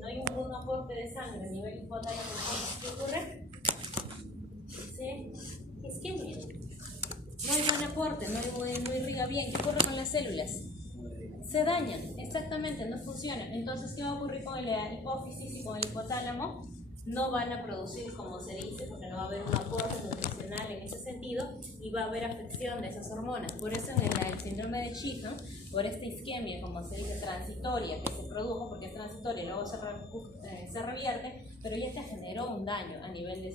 no hay un buen aporte de sangre a nivel hipotálamo, ¿qué ocurre? Se isquemia. No hay buen aporte, no irriga bien. ¿Qué ocurre con las células? Se dañan, exactamente, no funcionan. Entonces, ¿qué va a ocurrir con la hipófisis y con el hipotálamo? No van a producir como se dice, porque no va a haber un aporte nutricional en ese sentido y va a haber afección de esas hormonas. Por eso en el síndrome de Chiton, por esta isquemia, como se dice, transitoria que se produjo, porque es transitoria, luego se revierte, pero ya te generó un daño a nivel de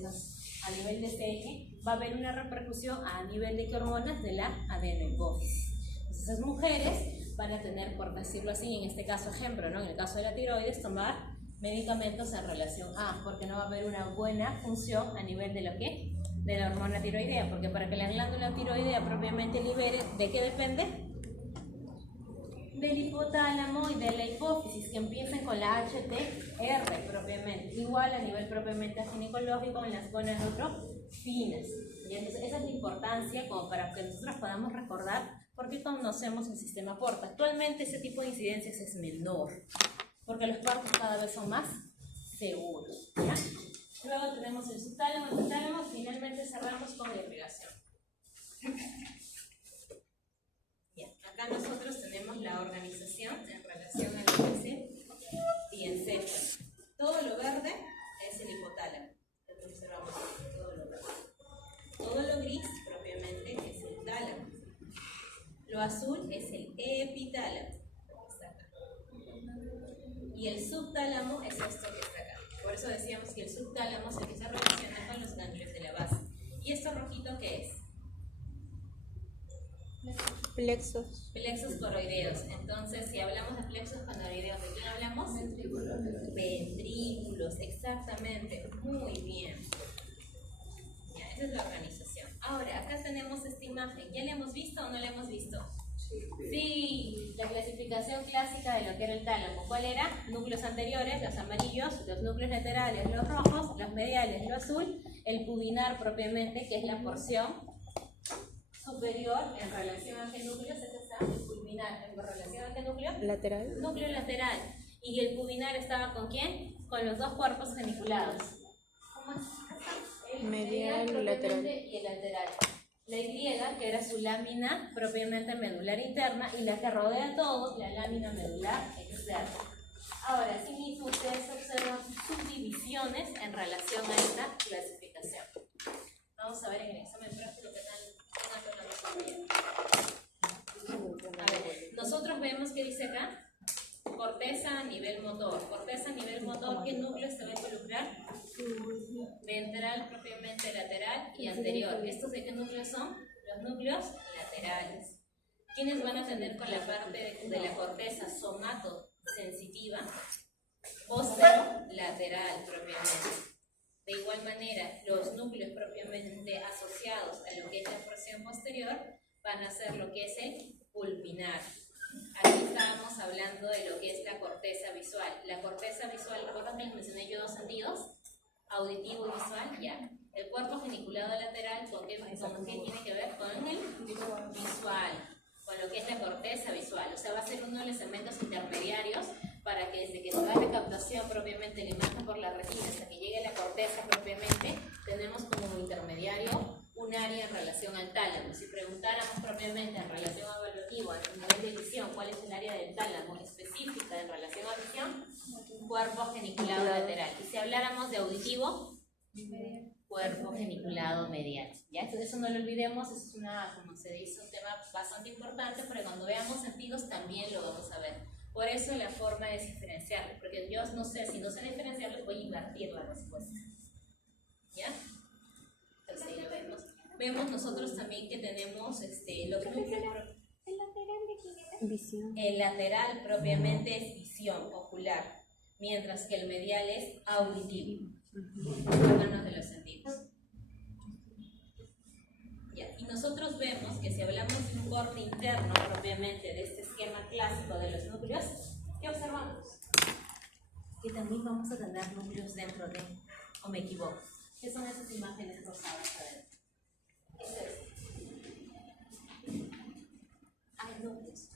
ese eje, va a haber una repercusión a nivel de qué hormonas, de la adenohipófisis. Entonces, esas mujeres van a tener, por decirlo así, en este caso ejemplo, ¿no? En el caso de la tiroides, tomar medicamentos en relación a, porque no va a haber una buena función a nivel de lo que, de la hormona tiroidea, porque para que la glándula tiroidea propiamente libere, ¿de qué depende? Del hipotálamo y de la hipófisis, que empiecen con la HTR propiamente, igual a nivel propiamente ginecológico en las zonas neutrofinas. Y entonces esa es la importancia como para que nosotros podamos recordar por qué conocemos el sistema porta. Actualmente ese tipo de incidencias es menor, porque los partos cada vez son más seguros, ¿ya? Luego tenemos el subtálamo, finalmente cerramos con la irrigación. Bien, acá nosotros tenemos la organización en relación al índice diencéfalo. Todo lo verde es el hipotálamo. Entonces observamos todo lo verde. Todo lo gris propiamente es el tálamo. Lo azul es el epitálamo. Y el subtálamo es esto que está acá. Por eso decíamos que el subtálamo es el que se relaciona con los ganglios de la base. ¿Y esto rojito qué es? Plexos. Plexos coroideos. Entonces, si hablamos de plexos coroideos, ¿de quién hablamos? Ventrículos, exactamente. Muy bien. Ya, esa es la organización. Ahora, acá tenemos esta imagen. ¿Ya la hemos visto o no la hemos visto? Sí, la clasificación clásica de lo que era el tálamo. ¿Cuál era? Núcleos anteriores, los amarillos, los núcleos laterales, los rojos, los mediales, lo azul, el pubinar propiamente, que es la porción superior en relación a qué núcleo, ese está el pulvinar, en relación a qué núcleo? Lateral. Núcleo lateral. ¿Y el pubinar estaba con quién? Con los dos cuerpos geniculados. ¿Cómo es? El medial y lateral. Y el lateral. La Y, que era su lámina propiamente medular interna, y la que rodea todo, la lámina medular externa. Ahora, asimismo, ustedes observan subdivisiones en relación a esta clasificación. Vamos a ver en el examen práctico qué tal lo resolvieron. A ver, nosotros vemos que dice acá, corteza a nivel motor. Corteza a nivel motor, ¿qué núcleo se va a involucrar? Ventral propiamente, lateral y anterior. ¿Estos de qué núcleos son? Los núcleos laterales. ¿Quiénes van a tener con la parte de la corteza somatosensitiva? Posterolateral propiamente. De igual manera, los núcleos propiamente asociados a lo que es la porción posterior van a ser lo que es el pulvinar. Aquí estábamos hablando de lo que es la corteza visual. La corteza visual, ¿recuerdan que les mencioné yo dos sentidos? Auditivo y visual, ya. El cuerpo geniculado lateral, ¿con qué tiene que ver? Con el visual, con lo que es la corteza visual. O sea, va a ser uno de los elementos intermediarios para que desde que se da la captación propiamente la imagen por la retina hasta que llegue a la corteza propiamente, tenemos como intermediario un área en relación al tálamo. Si preguntáramos propiamente en relación a evaluativo, a nivel de visión, ¿cuál es el área del tálamo específica en relación a visión? Cuerpo geniculado lateral. Y si habláramos de auditivo, cuerpo geniculado medial. ¿Ya? Entonces eso no lo olvidemos, eso es como se dice, un tema bastante importante, pero cuando veamos sentidos también lo vamos a ver. Por eso la forma es diferenciarlo, porque yo no sé, si no sé diferenciarlo, voy a invertir la respuesta. ¿Ya? Entonces ahí lo vemos. Vemos nosotros también que tenemos lo que ¿El lateral de quién era? Visión. El lateral propiamente es visión ocular, mientras que el medial es auditivo. Órganos de los sentidos. Ya. Y nosotros vemos que si hablamos de un corte interno propiamente de este esquema clásico de los núcleos, ¿qué observamos? Que también vamos a tener núcleos dentro de, o me equivoco. ¿Qué son esas imágenes rosadas adentro? ¿Qué es eso? Hay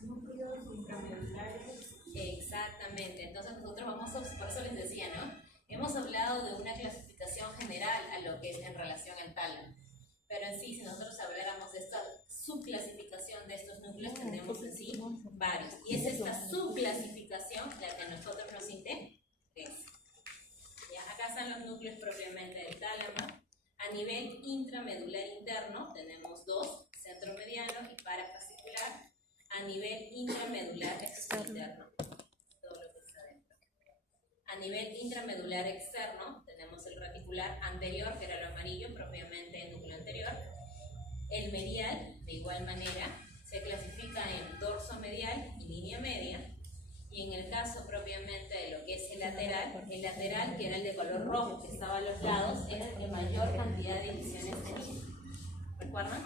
núcleos intramedulares. Exactamente. Entonces nosotros vamos a, por eso les decía Habíamos hablado de una clasificación general a lo que es en relación al tálamo, pero en sí, si nosotros habláramos de esta subclasificación de estos núcleos, tendremos en sí varios. Y es esta subclasificación la que a nosotros nos interesa. ¿Ya? Acá están los núcleos propiamente del tálamo. A nivel intramedular interno tenemos dos, centro mediano y parafascicular. A nivel intramedular externo, todo lo que está dentro. A nivel intramedular externo tenemos el reticular anterior, que era lo amarillo, propiamente el núcleo anterior. El medial, de igual manera, se clasifica en dorso medial y línea media. Y en el caso propiamente de lo que es el lateral, que era el de color rojo, que estaba a los lados, era el que mayor cantidad de divisiones tenía. ¿Recuerdan?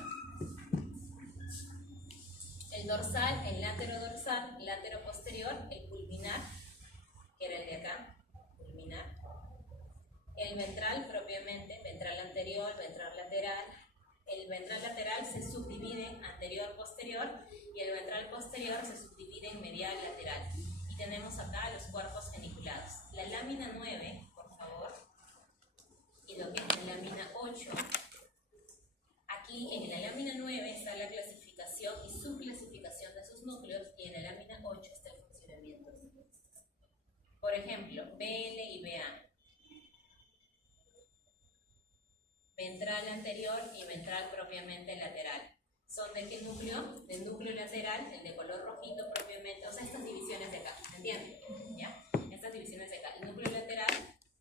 El dorsal, el látero-dorsal, látero-posterior, el pulvinar, que era el de acá, pulvinar. El ventral propiamente, ventral anterior, ventral lateral. El ventral lateral se subdivide en anterior-posterior y el ventral posterior se subdivide en medial-lateral. Y tenemos acá los cuerpos geniculados. La lámina 9, por favor, y lo que es la lámina 8. Aquí en la lámina 9 está la clasificación y subclasificación de sus núcleos y en la lámina 8 está el funcionamiento. Por ejemplo, BL y BA. Ventral anterior y ventral propiamente lateral. ¿Son de qué núcleo? Del núcleo lateral, el de color rojito propiamente, o sea, estas divisiones de acá, ¿se entiende? ¿Ya? Estas divisiones de acá. El núcleo lateral,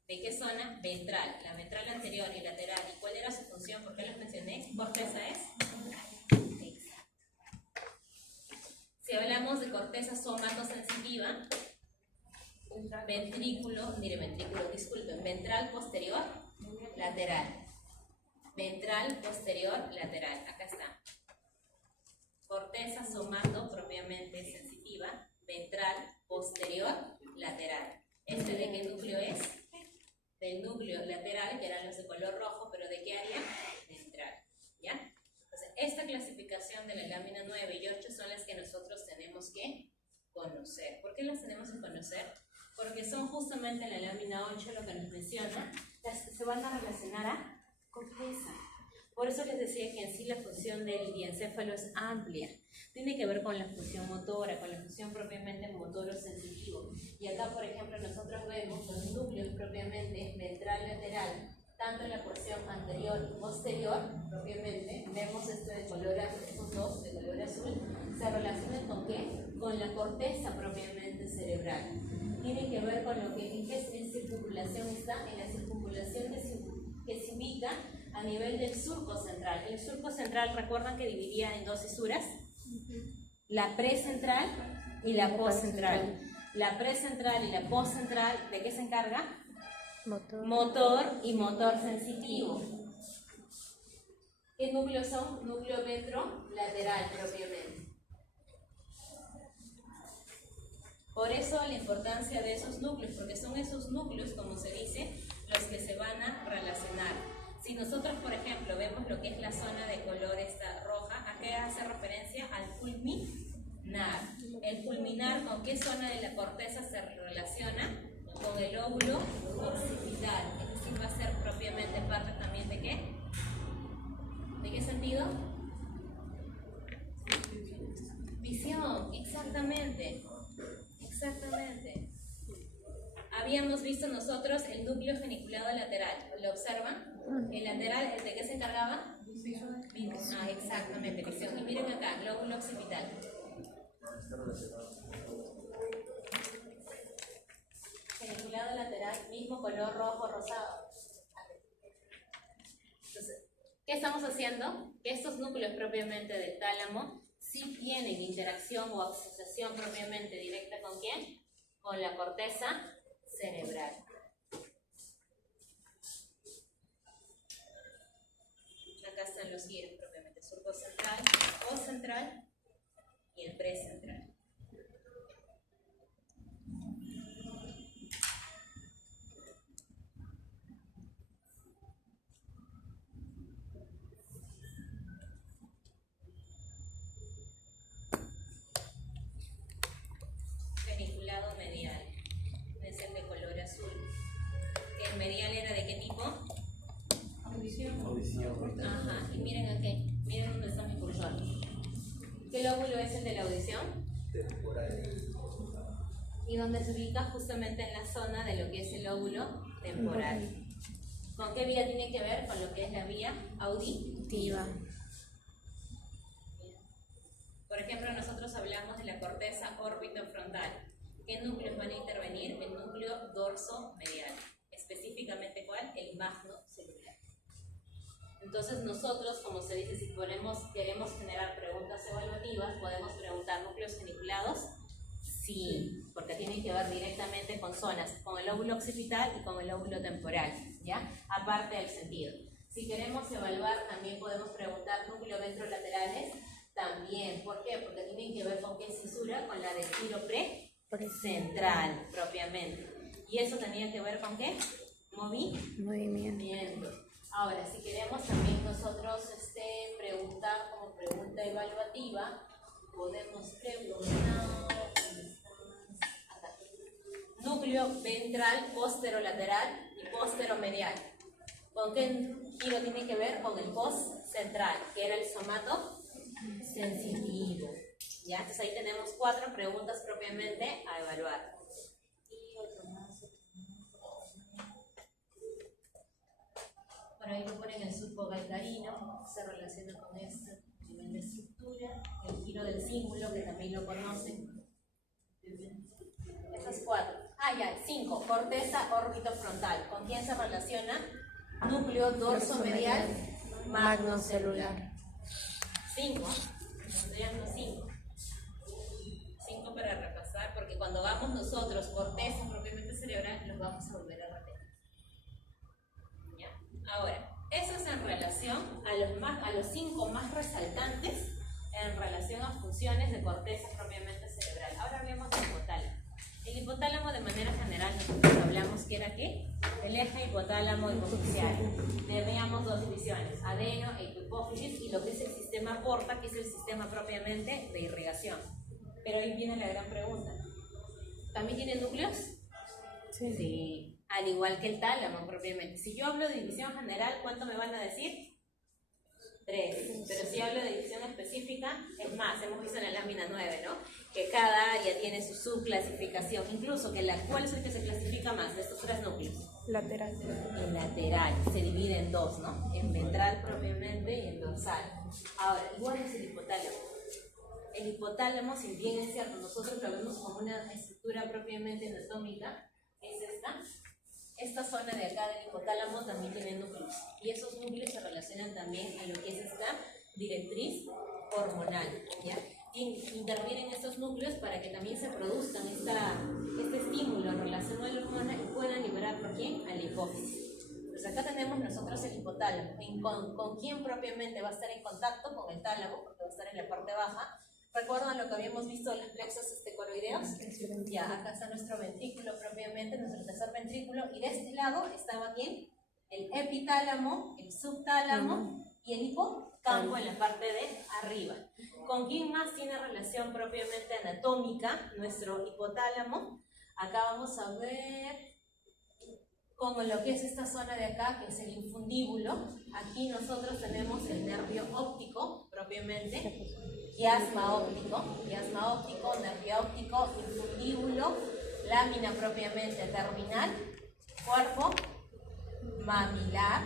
¿de qué zona? Ventral. La ventral anterior y lateral. ¿Y cuál era su función? ¿Por qué las mencioné? Corteza es. Exacto. Si hablamos de corteza somatosensitiva, ventral posterior, lateral. Ventral posterior, lateral. Acá está. Corteza somato propiamente sensitiva, ventral posterior, lateral. ¿Este de qué núcleo es? Del núcleo lateral, que eran los de color rojo, pero ¿de qué área? Ventral. ¿Ya? Entonces, esta clasificación de la lámina 9 y 8 son las que nosotros tenemos que conocer. ¿Por qué las tenemos que conocer? Porque son justamente en la lámina 8 lo que nos menciona, las que se van a relacionar a corteza. Por eso les decía que en sí la función del diencéfalo es amplia. Tiene que ver con la función motora, con la función propiamente motoro-sensitivo. Y acá, por ejemplo, nosotros vemos los núcleos propiamente ventral-lateral, tanto en la porción anterior y posterior, propiamente, vemos esto de color azul, estos dos de color azul, se relacionan con ¿qué? Con la corteza propiamente cerebral. Tiene que ver con lo que en qué circunvalación está, en la circunvalación que se ubica a nivel del surco central. El surco central, ¿recuerdan que dividía en dos fisuras? La precentral y la postcentral. La precentral y la postcentral, ¿de qué se encarga? Motor y motor sensitivo. ¿Qué núcleos son? Núcleo ventrolateral propiamente. Por eso la importancia de esos núcleos, porque son esos núcleos, como se dice, los que se van a relacionar. Si nosotros, por ejemplo, vemos lo que es la zona de color esta roja, ¿a qué hace referencia? Al pulminar. El pulminar, ¿con qué zona de la corteza se relaciona? Con el óvulo occipital. Es decir, va a ser propiamente parte también de ¿qué? ¿De qué sentido? Visión, exactamente. Exactamente. Habíamos visto nosotros el núcleo geniculado lateral. ¿Lo observan? El lateral, ¿de qué se encargaba? Ah, exactamente, visión. Y miren acá, glóbulo occipital. Geniculado lateral, mismo color rojo, rosado. Entonces, ¿qué estamos haciendo? Que estos núcleos propiamente del tálamo sí tienen interacción o asociación propiamente directa ¿con quién? Con la corteza cerebral. Acá están los giros propiamente, surco central, postcentral y el precentral. Geniculado medial, es el de color azul. El medial era de qué tipo? Audición. Ajá, y miren aquí, miren dónde está mi cursor. ¿Qué lóbulo es el de la audición? Y donde se ubica justamente en la zona de lo que es el lóbulo temporal. ¿Con qué vía tiene que ver? Con lo que es la vía auditiva. Por ejemplo, nosotros hablamos de la corteza orbitofrontal. ¿Qué núcleos van a intervenir? El núcleo dorso-medial. Específicamente, ¿cuál? El magno celular. Entonces nosotros, como se dice, si queremos generar preguntas evaluativas, podemos preguntar núcleos geniculados. Sí, porque tienen que ver directamente con zonas, con el lóbulo occipital y con el lóbulo temporal, ¿ya? Aparte del sentido. Si queremos evaluar, también podemos preguntar núcleos ventrolaterales, también. ¿Por qué? Porque tienen que ver con qué cisura, con la del giro precentral, propiamente. ¿Y eso tenía que ver con qué? Movimiento. Ahora, si queremos también nosotros preguntar como pregunta evaluativa, podemos preguntar acá. Núcleo ventral posterolateral y posteromedial. ¿Con qué giro tiene que ver? Con el postcentral, que era el somato sensitivo. ¿Ya? Entonces ahí tenemos 4 preguntas propiamente a evaluar. Y otro más. Por ahí lo ponen el surco galgarino, se relaciona con este nivel de estructura, el giro del cíngulo, que también lo conocen. Esas 4. Ya, 5. Corteza orbitofrontal. ¿Con quién se relaciona? Núcleo dorso-medial magnocelular. 5. Serían los 5. 5 para repasar, porque cuando vamos nosotros, corteza propiamente cerebral, los vamos a volver a repetir. ¿Ya? Ahora, eso es en relación a los 5 más resaltantes en relación a funciones de corteza propiamente cerebral. Ahora hablemos del hipotálamo. El hipotálamo, de manera general, nosotros hablamos que era ¿qué? El eje hipotálamo hipofisial. Teníamos 2 divisiones, adeno e hipófisis, y lo que es el sistema porta, que es el sistema propiamente de irrigación. Pero ahí viene la gran pregunta. ¿También tiene núcleos? Sí. Al igual que el tálamo propiamente. Si yo hablo de división general, ¿cuánto me van a decir? 3. Pero si hablo de división específica, es más, hemos visto en la lámina 9, ¿no? Que cada área tiene su subclasificación. Incluso ¿cuál es el que se clasifica más de estos 3 núcleos? Lateral. El lateral. Se divide en 2, ¿no? En ventral propiamente y en dorsal. Ahora, igual es el hipotálamo. El hipotálamo, si bien es cierto, nosotros lo vemos como una estructura propiamente anatómica, es esta zona de acá del hipotálamo también tiene núcleos, y esos núcleos se relacionan también a lo que es esta directriz hormonal, ¿ya? Intervienen estos núcleos para que también se produzcan este estímulo en relación a la hormona y puedan liberar ¿por quién? A la hipófisis. Pues acá tenemos nosotros el hipotálamo. ¿Con quién propiamente va a estar en contacto? Con el tálamo, porque va a estar en la parte baja. ¿Recuerdan lo que habíamos visto en los plexos coroideos? Ya, acá está nuestro ventrículo propiamente, nuestro tercer ventrículo, y de este lado estaba ¿quién? El epitálamo, el subtálamo y el hipocampo en la parte de arriba. ¿Con quién más tiene relación propiamente anatómica nuestro hipotálamo? Acá vamos a ver con lo que es esta zona de acá, que es el infundíbulo. Aquí nosotros tenemos el nervio óptico propiamente, quiasma óptico, nervio óptico, infundíbulo, lámina propiamente terminal, cuerpo mamilar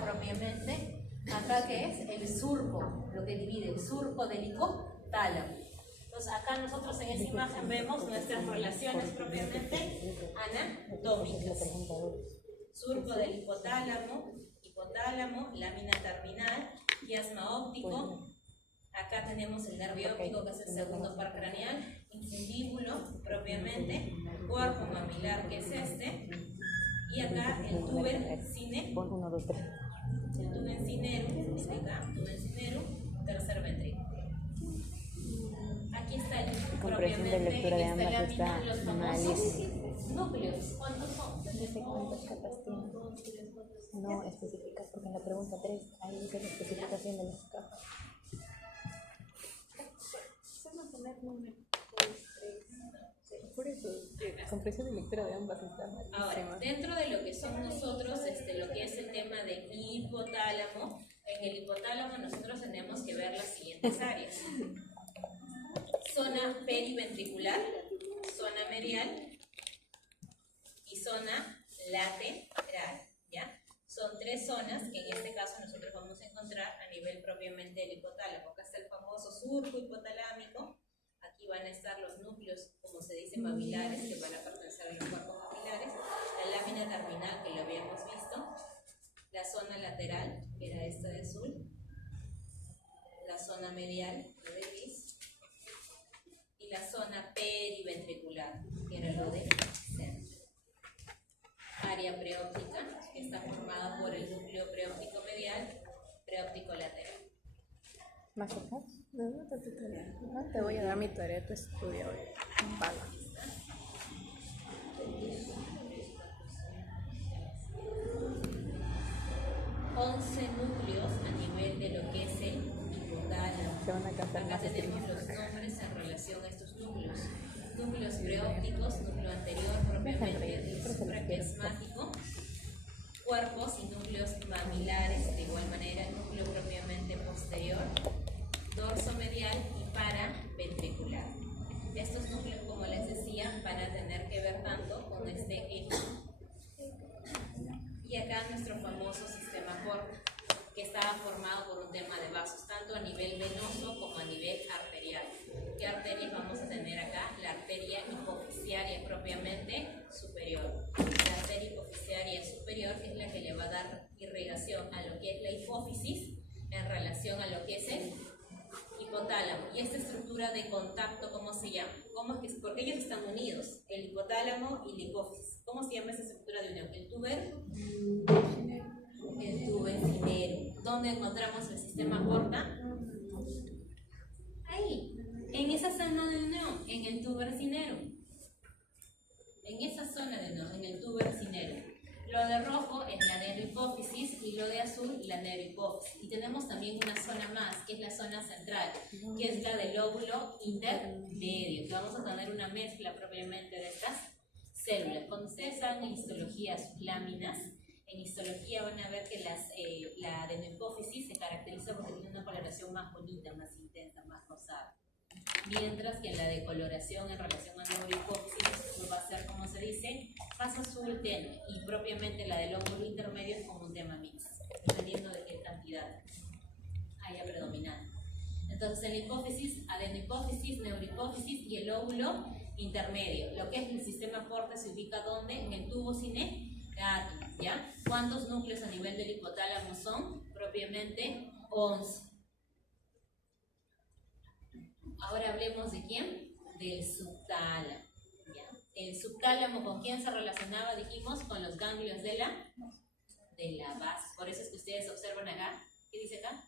propiamente. Acá que es el surco, lo que divide el surco del hipotálamo. Entonces acá nosotros en esta imagen vemos nuestras relaciones propiamente anatómicas. Surco del hipotálamo, lámina terminal, quiasma óptico. Acá tenemos el nervio óptico, que es el segundo par craneal, infundíbulo propiamente, cuerpo mamilar, que es este, y acá el tuber cinerum, tercer ventrículo. Aquí está el comprensión de lectura de ambas está los famosos núcleos. ¿Cuántos son? No sé cuántas capas tiene. No especificas, porque en la pregunta 3 ahí dice la especificación de las capas. Solo poner número 2, 3. por eso, comprensión de lectura de ambas está malísima. Ahora, dentro de lo que son nosotros, lo que es el tema de hipotálamo, en el hipotálamo nosotros tenemos que ver las siguientes áreas. Zona periventricular, zona medial y zona lateral, ¿ya? Son tres zonas que en este caso nosotros vamos a encontrar a nivel propiamente del hipotálamo. Acá está el famoso surco hipotalámico. Aquí van a estar los núcleos, como se dice, mamilares, que van a pertenecer a los cuerpos mamilares. La lámina terminal, que lo habíamos visto. La zona lateral, que era esta de azul. La zona medial, lo de gris. Y la zona periventricular, que era lo de centro. Área preóptica, que está formada por el núcleo preóptico medial, preóptico lateral. ¿Más acá? No, te voy a dar mi tarea, tu estudio hoy. Paga. 11 núcleos a nivel de lo que es el hipotálamo. Se van a cansar Acá más tenemos los nombres en relación a estos núcleos. Núcleos preópticos, núcleo anterior propiamente supraquiasmático, cuerpos y núcleos mamilares, de igual manera, núcleo propiamente posterior, dorso medial y paraventricular. Estos núcleos, como les decía, van a tener que ver tanto con este eje. Y acá nuestro famoso sistema porta, que estaba formado por un tema de vasos, tanto a nivel venoso como a nivel arterial. ¿Qué arterias vamos a tener acá? La arteria hipofisiaria propiamente superior. La arteria hipofisiaria superior es la que le va a dar irrigación a lo que es la hipófisis en relación a lo que es el hipotálamo. Y esta estructura de contacto, ¿cómo se llama? Porque ellos están unidos, el hipotálamo y la hipófisis. ¿Cómo se llama esa estructura de unión? El tubercinero. ¿Dónde encontramos el sistema porta? Ahí, en esa zona de unión, en el tubercinero. En esa zona de unión, en el tubercinero. Lo de rojo es la neurohipófisis y lo de azul la neurohipófisis. Y tenemos también una zona más, que es la zona central, que es la del lóbulo intermedio, que vamos a tener una mezcla propiamente de estas células. Cuando ustedes hagan en histología sus láminas, en histología van a ver que la adenohipófisis se caracteriza porque tiene una coloración más bonita, más intensa, más rosada. Mientras que la decoloración en relación a la neurohipófisis va a ser, como se dice, más azul tenue, y propiamente la del lóbulo intermedio es como un tema mixto, dependiendo de qué cantidad haya predominante. Entonces, en la hipófisis, adenohipófisis, neurohipófisis y el lóbulo intermedio. Lo que es el sistema porta se ubica ¿dónde? En el tubo cinemático, ¿ya? ¿Cuántos núcleos a nivel del hipotálamo son? Propiamente 11. Ahora hablemos de quién, del subtálamo, ¿ya? El subtálamo, ¿con quién se relacionaba? Dijimos, con los ganglios de la base. Por eso es que ustedes observan acá, ¿qué dice acá?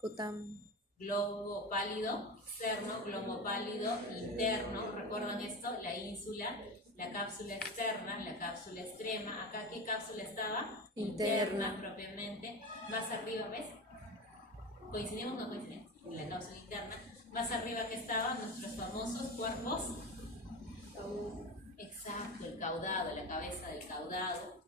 Cutam. Globo pálido externo, globo pálido interno. ¿Recuerdan esto? La ínsula, la cápsula externa, la cápsula extrema. ¿Acá qué cápsula estaba? Interna propiamente. Más arriba, ¿ves? ¿Coincidimos o no coincidimos? La cápsula interna. Más arriba que estaban nuestros famosos cuerpos. Exacto, el caudado, la cabeza del caudado.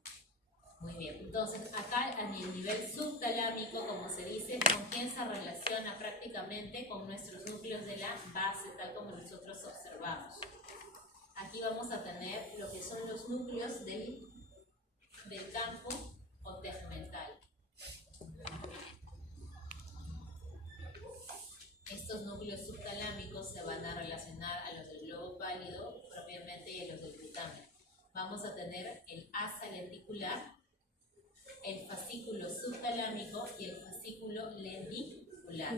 Muy bien, entonces acá en el nivel subtalámico, como se dice, ¿con quién se relaciona prácticamente? Con nuestros núcleos de la base, tal como nosotros observamos. Aquí vamos a tener lo que son los núcleos del campo o tegmental. Estos núcleos subtalámicos se van a relacionar a los del globo pálido propiamente y a los del glutámeno. Vamos a tener el asa lenticular, el fascículo subtalámico y el fascículo lenticular.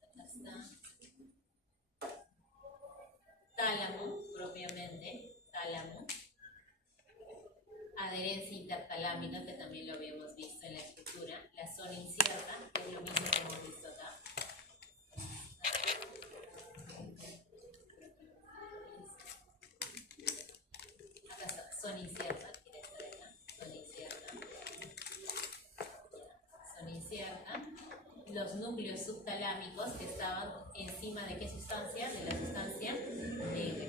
Acá está. Tálamo, propiamente, tálamo. Adherencia intertalámica, que también lo habíamos visto en la estructura. La zona incierta, que es lo mismo que hemos visto acá. Acá está, zona incierta. Los núcleos subtalámicos que estaban encima de qué sustancia, de la sustancia negra.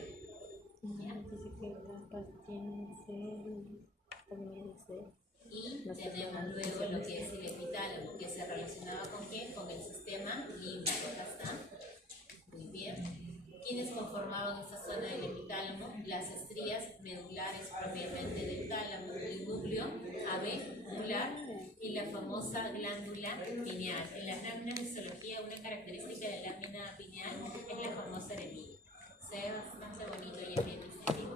Y tenemos luego lo que es el epitálamo, que se relacionaba con ¿qué? Con el sistema límbico. Acá está. Muy bien. ¿Quiénes conformaban esta zona del epitálamo? Las estrías medulares propiamente del tálamo, el núcleo avenular y la famosa glándula pineal. En las láminas de histología, una característica de la lámina pineal es la famosa eremita. Se ve bastante bonito y es bien estético.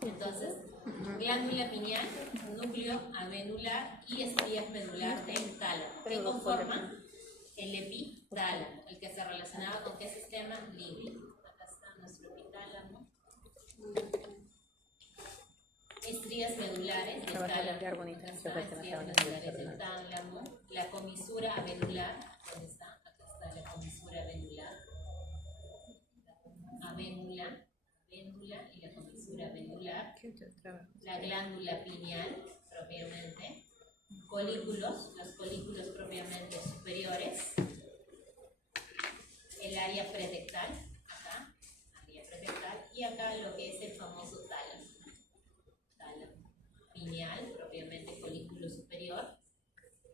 Entonces, glándula pineal, núcleo avenular y estrías medular del tálamo. ¿Qué conforman? El epitálamo, el que se relacionaba con qué sistema límbico. Acá está nuestro epitálamo. Estrías medulares del tálamo. Estrías medulares del tálamo. La comisura avenular. ¿Dónde está? Acá está la comisura avenular. Avénula y la comisura avenular. La glándula pineal, propiamente. Colículos, los colículos propiamente superiores. El área pretectal, acá, área pretectal. Y acá lo que es el famoso tálamo. Tálamo pineal, propiamente colículo superior.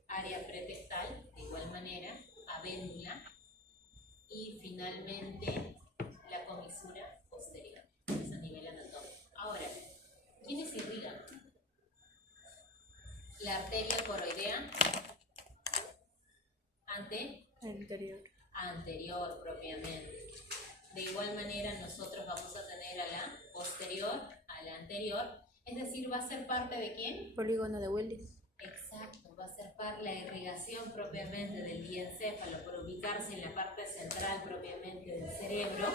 Área pretectal, de igual manera. Avénula. Y finalmente la comisura posterior. Es a nivel anatómico. Ahora, ¿quiénes irrigan? La arteria coroidea anterior propiamente. De igual manera nosotros vamos a tener a la posterior, a la anterior, es decir, va a ser parte de ¿quién? Polígono de Willis. Exacto, va a ser parte la irrigación propiamente del diencéfalo por ubicarse en la parte central propiamente del cerebro,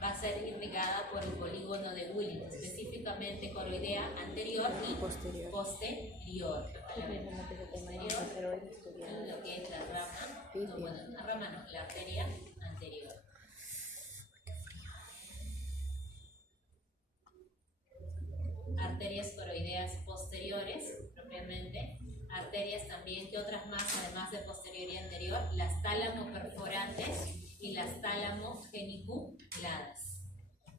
va a ser irrigada por el polígono de Willis, específicamente coroidea anterior y posterior. Posterior, lo que es la rama, no, bueno, la rama no, la arteria anterior. Arterias coroideas posteriores, propiamente. Arterias también, que otras más, además de posterior y anterior, las tálamo perforantes y las tálamo geniculadas.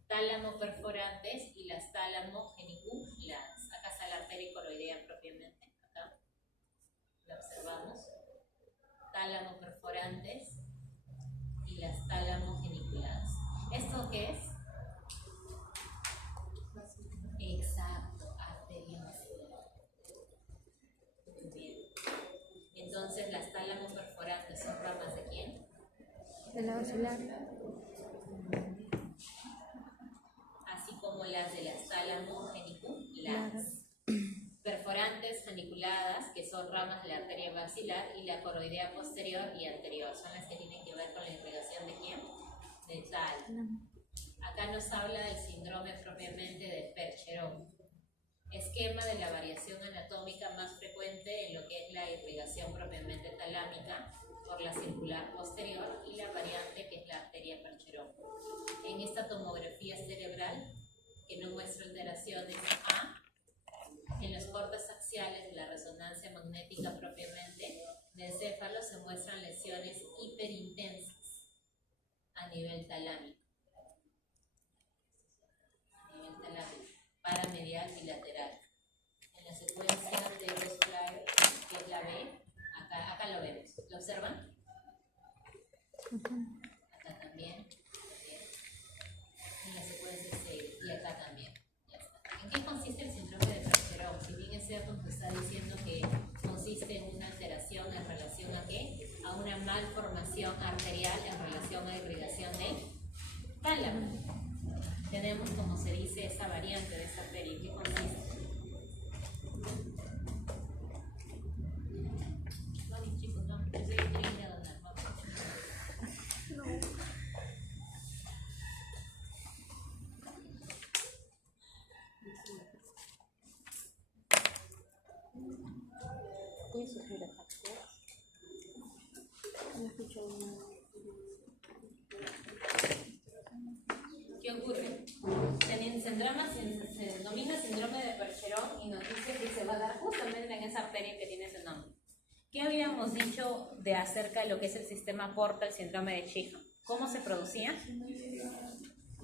Tálamo perforantes y las tálamo geniculadas. Acá está la arteria coroidea propiamente, acá la observamos. Tálamo perforantes y las tálamo geniculadas. ¿Esto qué es? Exacto, arteria basilar. Muy bien. Entonces, las tálamos perforantes son ramas de quién? De la basilar. Así como las de las tálamo geniculadas. Perforantes geniculadas, que son ramas de la arteria basilar, y la coroidea posterior y anterior. Son las que tienen que ver con la irrigación de quién? De tálamo. Acá nos habla del síndrome propiamente de Percheron. Esquema de la variación anatómica más frecuente en lo que es la irrigación propiamente talámica por la circular posterior y la variante que es la arteria Percheron. En esta tomografía cerebral, que no muestra alteraciones en los cortes axiales de la resonancia magnética propiamente del céfalo se muestran lesiones hiperintensas a nivel talámico. Paramedial bilateral. En la secuencia de los flyers, que es la B, acá lo vemos. ¿Lo observan? Acá también. En la secuencia C y acá también. Ya está. ¿En qué consiste el síndrome de Percheron? Si bien es cierto que está diciendo que consiste en una alteración en relación a ¿qué? A una malformación arterial en relación a irrigación del tálamo. Tenemos, como se dice, esa variante de esa arteria. ¿En qué consiste? No, mis chicos, no. Yo soy triste, donar. No. ¿Puedes sufrir ataques? No escucho nada. ¿Qué ocurre? Se denomina síndrome de Percheron y nos dice que se va a dar justamente en esa arteria que tiene ese nombre. ¿Qué habíamos dicho de acerca de lo que es el sistema portal, el síndrome de Sheehan? ¿Cómo se producía?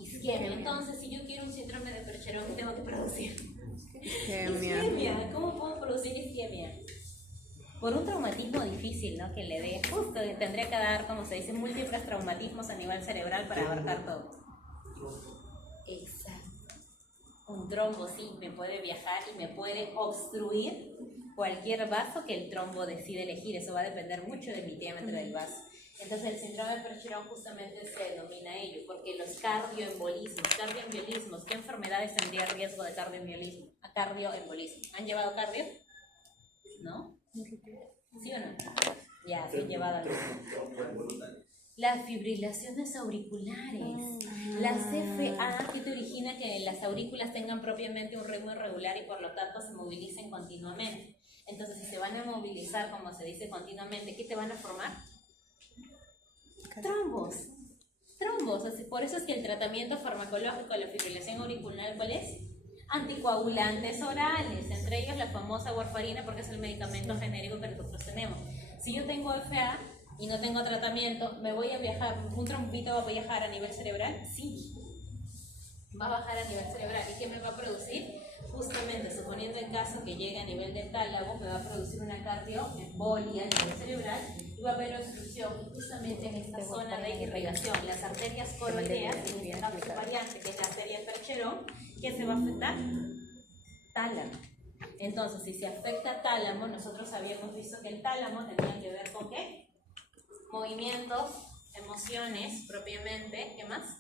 isquemia. Entonces, si yo quiero un síndrome de Percheron, ¿qué tengo que producir? Isquemia. Isquemia. ¿Cómo puedo producir isquemia? Por un traumatismo difícil, ¿no? Que le dé, justo tendría que dar, como se dice, múltiples traumatismos a nivel cerebral para abarcar todo. Exacto. Un trombo sí me puede viajar y me puede obstruir cualquier vaso que el trombo decide elegir. Eso va a depender mucho del diámetro del vaso. Entonces el síndrome de Percheron justamente se denomina ello, porque los cardioembolismos, ¿qué enfermedades tendría riesgo de cardioembolismo? A cardioembolismo. ¿Han llevado cardio? ¿No? ¿Sí o no? Ya, se han llevado algo. Las fibrilaciones auriculares. La CFA, que te origina que las aurículas tengan propiamente un ritmo irregular y por lo tanto se movilicen continuamente. Entonces, si se van a movilizar, como se dice, continuamente, ¿qué te van a formar? Trombos. Así, por eso es que el tratamiento farmacológico de la fibrilación auricular, ¿cuál es? Anticoagulantes orales, entre ellos la famosa warfarina, porque es el medicamento genérico que nosotros tenemos. Si yo tengo FA y no tengo tratamiento, ¿me voy a viajar? ¿Un trombito va a viajar a nivel cerebral? Sí, va a bajar a nivel cerebral. ¿Y qué me va a producir? Justamente, suponiendo el caso que llegue a nivel del tálamo, me va a producir una cardioembolia a nivel cerebral y va a haber obstrucción justamente en esta zona de irrigación. Las arterias coroideas, en esta variante, que es la arteria Percheron, ¿qué se va a afectar? Tálamo. Entonces, si se afecta tálamo, nosotros habíamos visto que el tálamo tenía que ver con ¿qué? Movimientos, emociones propiamente, ¿qué más?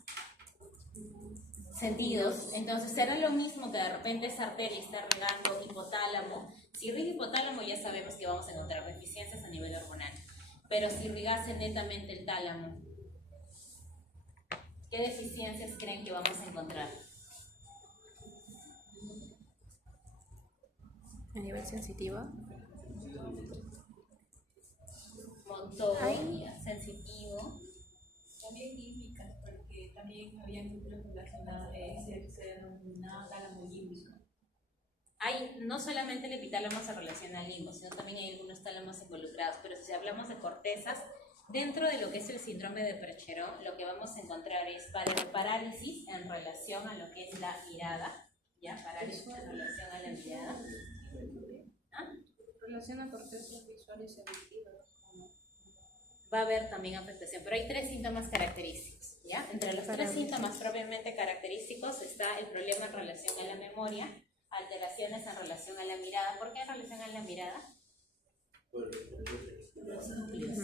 Sentidos. Entonces será lo mismo que de repente esa arteria está regando hipotálamo. Si irriga hipotálamo ya sabemos que vamos a encontrar deficiencias a nivel hormonal. Pero si irrigase netamente el tálamo, ¿qué deficiencias creen que vamos a encontrar? A nivel sensitivo. Motoria, sensitivo. También químicas, porque también había núcleos relacionados, se denomina tálamo límbico. Hay, no solamente el epitálamo se relaciona al limbo, sino también hay algunos tálamos involucrados, pero si hablamos de cortezas, dentro de lo que es el síndrome de Percheron, lo que vamos a encontrar es parálisis en relación a lo que es la mirada, ¿ya? Parálisis en relación a la mirada. ¿Ah? Relaciona cortezas visuales y auditivas. Va a haber también afectación, pero hay 3 síntomas característicos, ¿ya? Entre los 3 síntomas propiamente característicos está el problema en relación a la memoria, alteraciones en relación a la mirada. ¿Por qué en relación a la mirada? Los núcleos.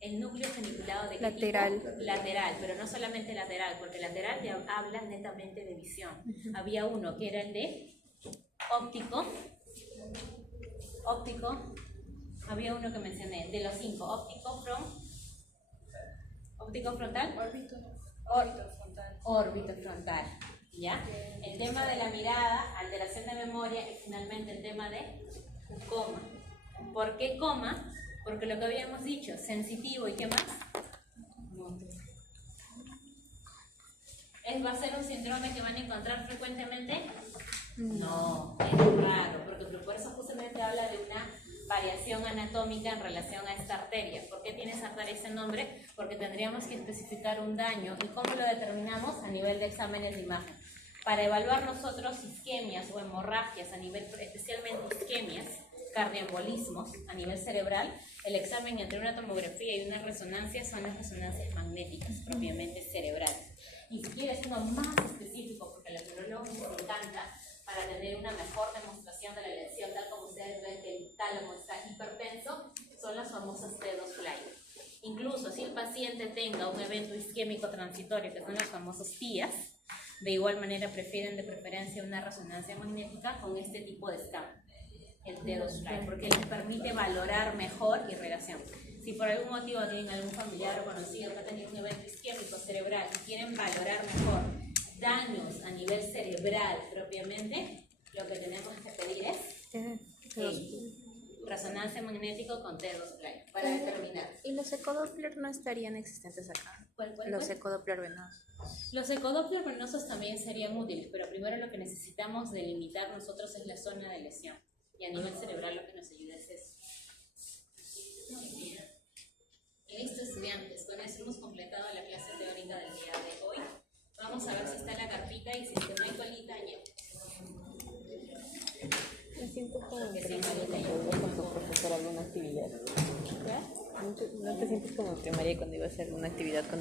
El núcleo geniculado de lateral. Lateral, pero no solamente lateral, porque lateral ya habla netamente de visión. Había uno que era el de óptico, había uno que mencioné, de los 5, óptico frontal, órbito frontal, ¿ya? El tema de la mirada, alteración de memoria y finalmente el tema de coma. ¿Por qué coma? Porque lo que habíamos dicho, sensitivo y ¿qué más? ¿Va a ser un síndrome que van a encontrar frecuentemente? No, es raro, porque por eso justamente habla de una variación anatómica en relación a esta arteria. ¿Por qué tiene esa arteria ese nombre? Porque tendríamos que especificar un daño. ¿Y cómo lo determinamos? A nivel de exámenes de imagen. Para evaluar nosotros isquemias o hemorragias, a nivel, especialmente isquemias, cardioembolismos a nivel cerebral, el examen entre una tomografía y una resonancia son las resonancias magnéticas propiamente cerebrales. Y si quieres uno más específico, porque a los neurólogos les encanta, para tener una mejor demostración de la lesión, tal como ustedes ven que el tálamo está hipertenso, son las famosas T2 fly. Incluso si el paciente tenga un evento isquémico transitorio, que son los famosos TIAs, de igual manera prefieren de preferencia una resonancia magnética con este tipo de scan, el T2 fly, porque les permite valorar mejor irrigación. Si por algún motivo tienen algún familiar o conocido que ha tenido un evento isquémico cerebral y quieren valorar mejor daños a nivel cerebral propiamente, lo que tenemos que pedir es resonancia magnética con T2 fly para determinar. ¿Y los ecodoppler no estarían existentes acá? ¿Cuál? Los ecodoppler venosos. Los ecodoppler venosos también serían útiles, pero primero lo que necesitamos delimitar nosotros es la zona de lesión. Y a nivel cerebral lo que nos ayuda es eso. Muy bien. Y listo, estudiantes, con eso hemos completado la clase teórica del día de hoy. Vamos a ver si está la carpita y si es que no hay colita, ya. Me siento como Porque en sí, primaria colita cuando ya. iba con tu profesor a alguna actividad. ¿Ya? ¿No te sientes como en primaria cuando iba a hacer alguna actividad con